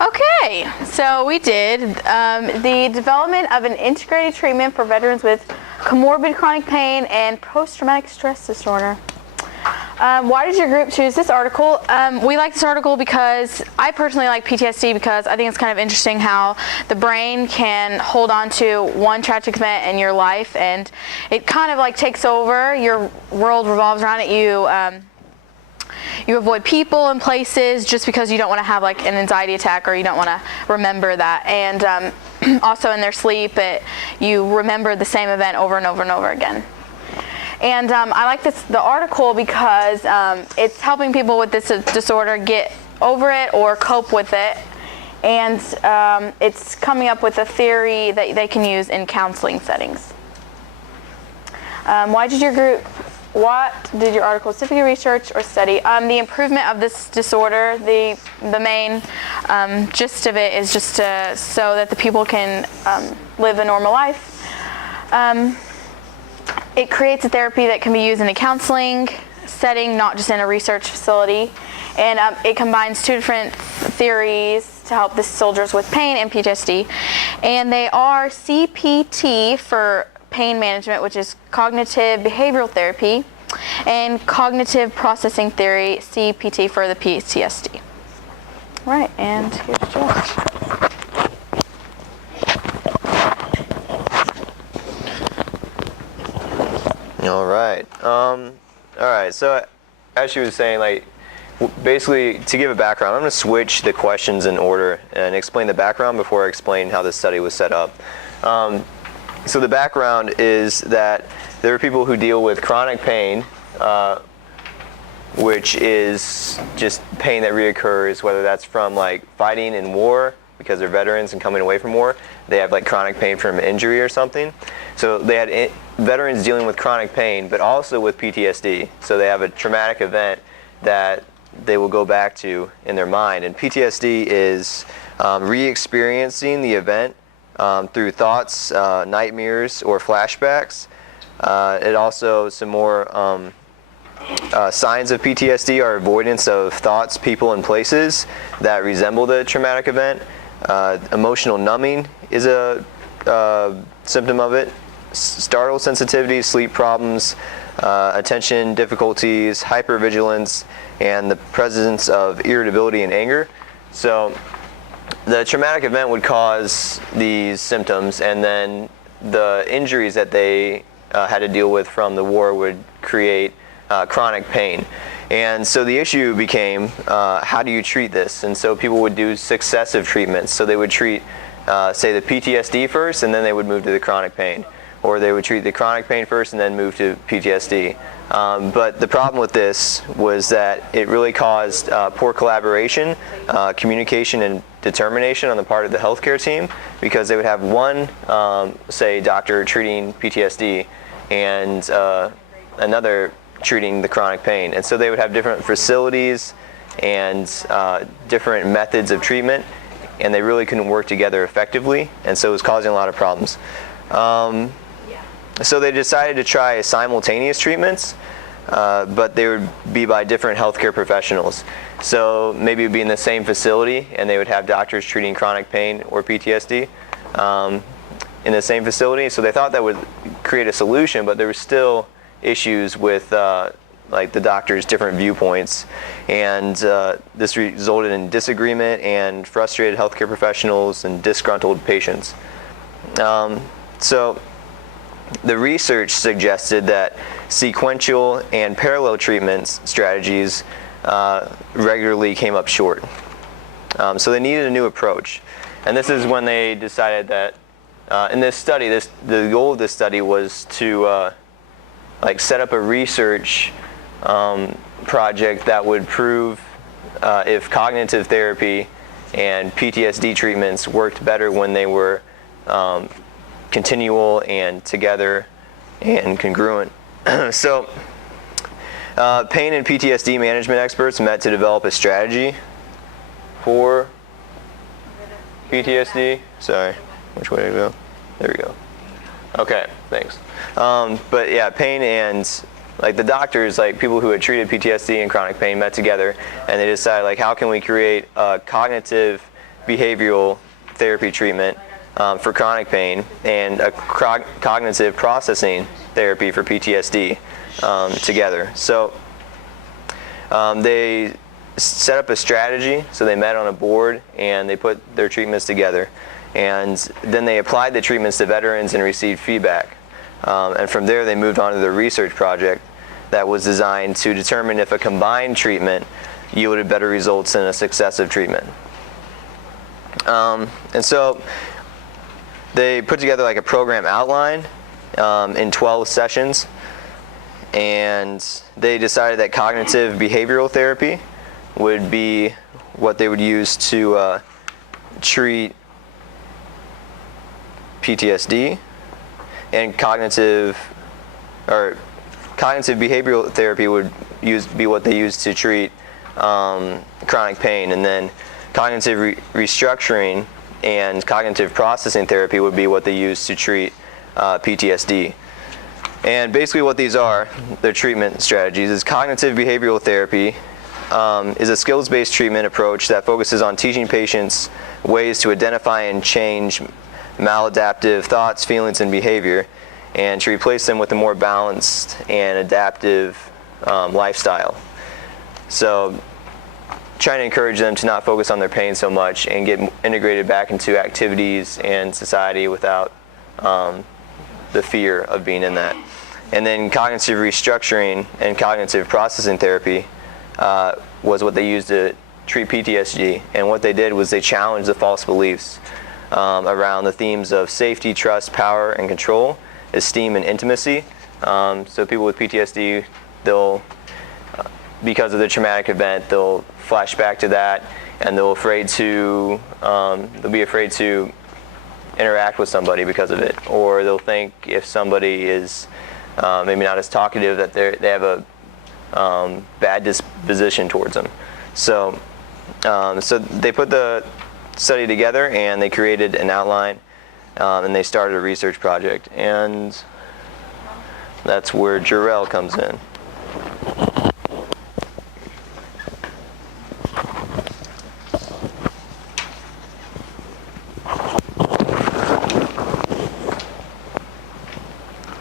Okay, so we did the development of an integrated treatment for veterans with comorbid chronic pain and post-traumatic stress disorder. Why did your group choose this article? We like this article because I personally like PTSD because I think it's kind of interesting how the brain can hold on to one tragic event in your life and it kind of like takes over. Your world revolves around it. You avoid people and places just because you don't want to have like an anxiety attack or you don't want to remember that. And also in their sleep, you remember the same event over and over and over again. And I like the article because it's helping people with this disorder get over it or cope with it. And it's coming up with a theory that they can use in counseling settings. What did your article specifically research or study? The improvement of this disorder, the main gist of it is just so that the people can live a normal life. It creates a therapy that can be used in a counseling setting, not just in a research facility. And it combines two different theories to help the soldiers with pain and PTSD. And they are CPT for pain management, which is cognitive behavioral therapy, and cognitive processing theory, CPT, for the PTSD. Right, and here's Jerrell. All right. So, as she was saying, like, basically, to give a background, I'm going to switch the questions in order and explain the background before I explain how this study was set up. So the background is that there are people who deal with chronic pain, which is just pain that reoccurs, whether that's from like fighting in war because they're veterans and coming away from war. They have like chronic pain from injury or something. So they had veterans dealing with chronic pain, but also with PTSD. So they have a traumatic event that they will go back to in their mind. And PTSD is re-experiencing the event through thoughts, nightmares, or flashbacks. It also, some more signs of PTSD are avoidance of thoughts, people, and places that resemble the traumatic event. Emotional numbing is a symptom of it. Startle sensitivity, sleep problems, attention difficulties, hypervigilance, and the presence of irritability and anger. So the traumatic event would cause these symptoms, and then the injuries that they had to deal with from the war would create chronic pain. And so the issue became, how do you treat this? And so people would do successive treatments. So they would treat, say, the PTSD first, and then they would move to the chronic pain. Or they would treat the chronic pain first and then move to PTSD. But the problem with this was that it really caused poor collaboration, communication, and determination on the part of the healthcare team, because they would have one, say, doctor treating PTSD and another treating the chronic pain. And so they would have different facilities and different methods of treatment, and they really couldn't work together effectively, and so it was causing a lot of problems. So they decided to try simultaneous treatments, but they would be by different healthcare professionals. So maybe it would be in the same facility, and they would have doctors treating chronic pain or PTSD in the same facility. So they thought that would create a solution, but there were still issues with like the doctors' different viewpoints, and this resulted in disagreement and frustrated healthcare professionals and disgruntled patients. So the research suggested that sequential and parallel treatments strategies regularly came up short. So they needed a new approach. And this is when they decided that in this study, the goal of this study was to like set up a research project that would prove if cognitive therapy and PTSD treatments worked better when they were continual and together and congruent. So pain and PTSD management experts met to develop a strategy for PTSD. Sorry, which way to go? There we go. Okay, thanks. But yeah, pain and like the doctors, like people who had treated PTSD and chronic pain met together, and they decided like, how can we create a cognitive behavioral therapy treatment for chronic pain and a cognitive processing therapy for PTSD together. So they set up a strategy, so they met on a board and they put their treatments together. And then they applied the treatments to veterans and received feedback. And from there they moved on to the research project that was designed to determine if a combined treatment yielded better results than a successive treatment. And so they put together like a program outline in 12 sessions, and they decided that cognitive behavioral therapy would be what they would use to treat PTSD, and cognitive behavioral therapy would be what they use to treat chronic pain, and then cognitive restructuring and cognitive processing therapy would be what they use to treat PTSD. And basically what these are, their treatment strategies, is cognitive behavioral therapy is a skills-based treatment approach that focuses on teaching patients ways to identify and change maladaptive thoughts, feelings, and behavior, and to replace them with a more balanced and adaptive lifestyle. So trying to encourage them to not focus on their pain so much and get integrated back into activities and society without the fear of being in that. And then cognitive restructuring and cognitive processing therapy was what they used to treat PTSD. And what they did was they challenged the false beliefs around the themes of safety, trust, power, and control, esteem, and intimacy. So people with PTSD, because of the traumatic event, they'll flash back to that, and they'll be afraid to interact with somebody because of it, or they'll think if somebody is maybe not as talkative that they have a bad disposition towards them. So they put the study together and they created an outline, and they started a research project, and that's where Jerrell comes in.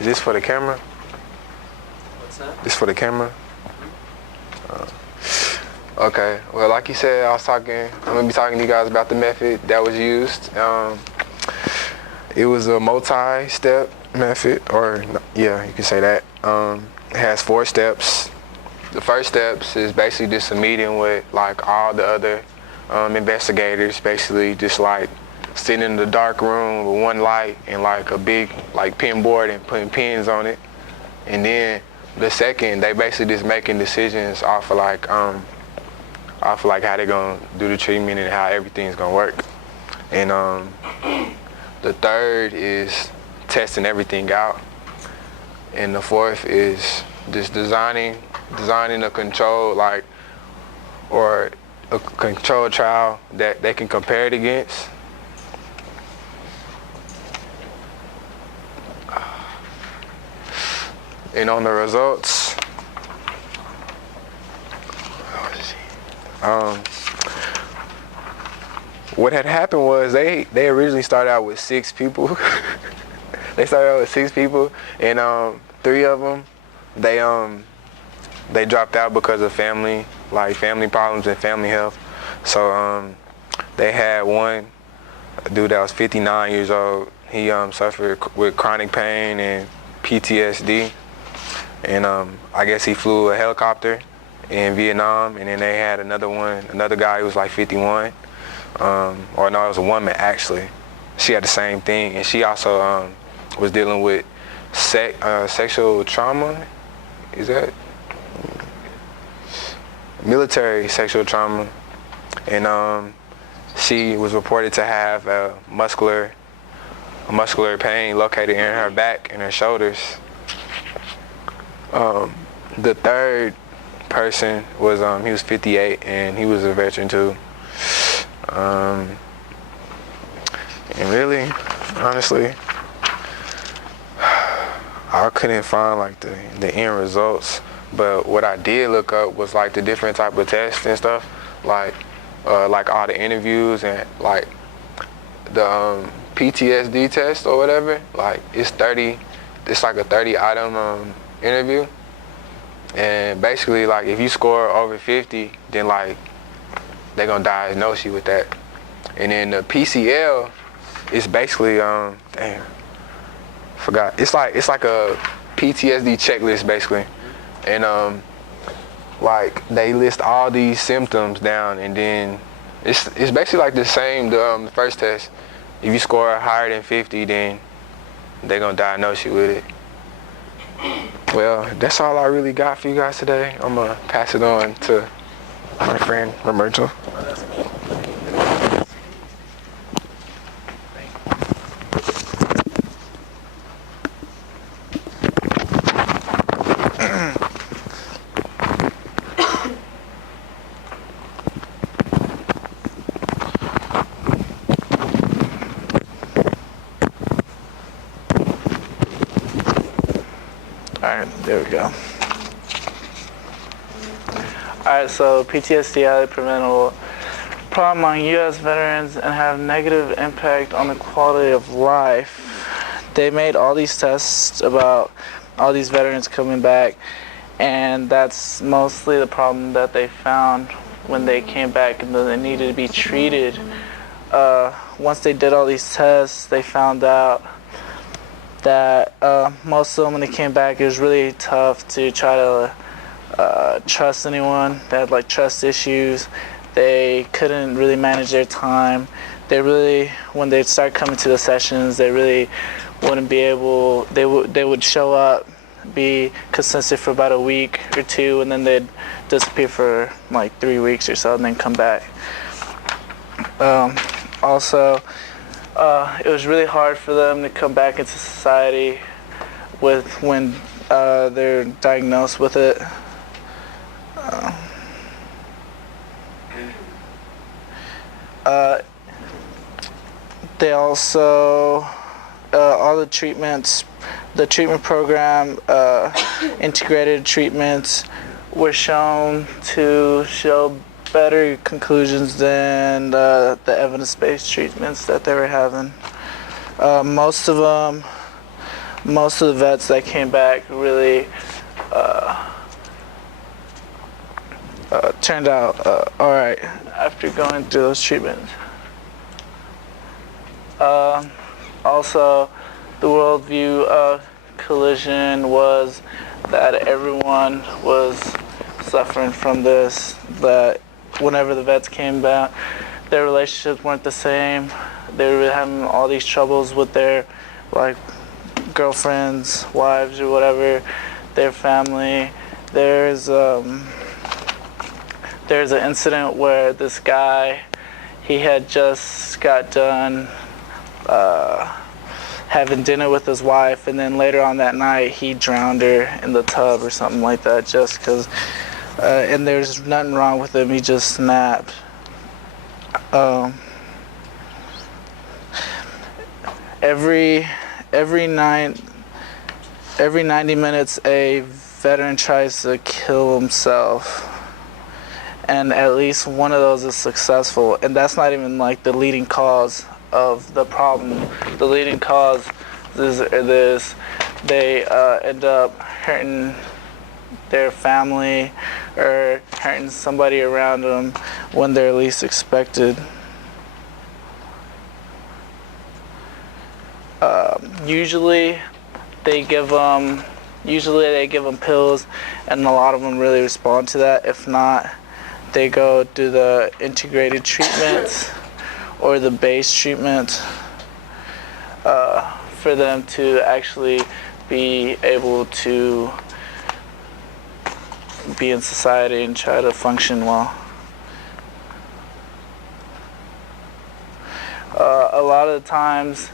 Is this for the camera? What's that? This for the camera? Okay. Well, like you said, I'm gonna be talking to you guys about the method that was used. It was a multi-step method, or yeah, you can say that. It has 4 steps. The first steps is basically just a meeting with like all the other investigators, basically just like sitting in the dark room with one light and like a big like pen board and putting pens on it. And then the second, they basically just making decisions off of like how they're gonna do the treatment and how everything's gonna work. And the third is testing everything out. And the fourth is just designing a control or a control trial that they can compare it against. And on the results, what had happened was they originally started out with 6 people. They started out with 6 people, and 3 of them they dropped out because of family problems and family health. So they had one dude that was 59 years old. He suffered with chronic pain and PTSD. And I guess he flew a helicopter in Vietnam, and then they had another guy who was like 51. Or no, it was a woman actually. She had the same thing, and she also was dealing with sexual trauma. Is that? Military sexual trauma. And she was reported to have a muscular pain located in her back and her shoulders. The third person was he was 58 and he was a veteran too. And really, honestly, I couldn't find like the end results. But what I did look up was like the different type of tests and stuff. Like like all the interviews and like the PTSD test or whatever. Like it's like a 30 item interview. And basically, like, if you score over 50, then, like, they're going to diagnose you with that. And then the PCL is basically, forgot. It's like a PTSD checklist, basically. And, like, they list all these symptoms down, and then it's basically like the same, the first test. If you score higher than 50, then they're going to diagnose you with it. Well, that's all I really got for you guys today. I'm going to pass it on to my friend, Roberto. Alright, there we go. Alright, so PTSD highly preventable problem among U.S. veterans and have negative impact on the quality of life. They made all these tests about all these veterans coming back, and that's mostly the problem that they found when they came back and they needed to be treated. Once they did all these tests, they found out that most of them, when they came back, it was really tough to try to trust anyone. They had like trust issues. They couldn't really manage their time. They really, when they'd start coming to the sessions, they really wouldn't be able, they would show up, be consistent for about a week or two, and then they'd disappear for like 3 weeks or so and then come back. Also, it was really hard for them to come back into society when they're diagnosed with it. They also, all the treatments, the treatment program, integrated treatments were shown to show better conclusions than the evidence-based treatments that they were having. Most of the vets that came back really turned out all right after going through those treatments. Also, the worldview collision was that everyone was suffering from this, that whenever the vets came back, their relationships weren't the same. They were having all these troubles with their like girlfriends, wives, or whatever, their family. There's an incident where this guy, he had just got done having dinner with his wife, and then later on that night he drowned her in the tub or something like that, just because. And there's nothing wrong with him. He just snapped. Every 90 minutes, a veteran tries to kill himself, and at least one of those is successful. And that's not even like the leading cause of the problem. The leading cause is this: they end up hurting their family or hurting somebody around them when they're least expected. Usually they give them pills, and a lot of them really respond to that. If not, they go do the integrated treatments or the base treatment for them to actually be able to be in society and try to function well. A lot of the times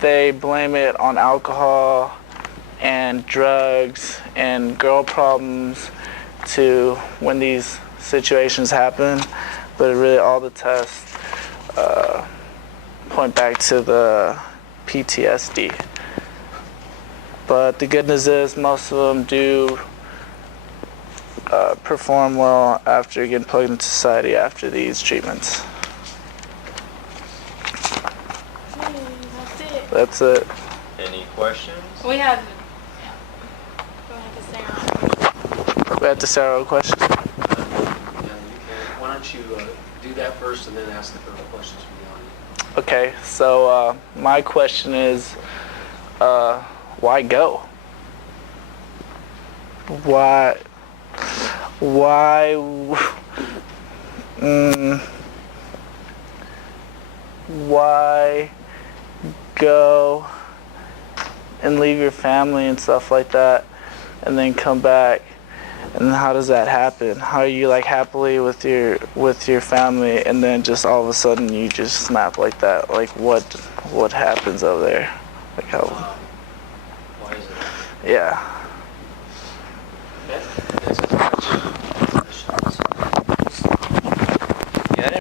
they blame it on alcohol and drugs and girl problems to when these situations happen, but really all the tests point back to the PTSD. But the good news is most of them do perform well after getting plugged into society after these treatments. That's it. That's it. Any questions? We have. Go ahead to Sarah. We have to Sarah a question. Yeah, you can. Why don't you do that first and then ask the questions from the audience? Okay, so my question is, why go? Why go and leave your family and stuff like that and then come back? And how does that happen? How are you like happily with your family and then just all of a sudden you just snap like that? Like what happens over there? Like how? Why is it? Yeah.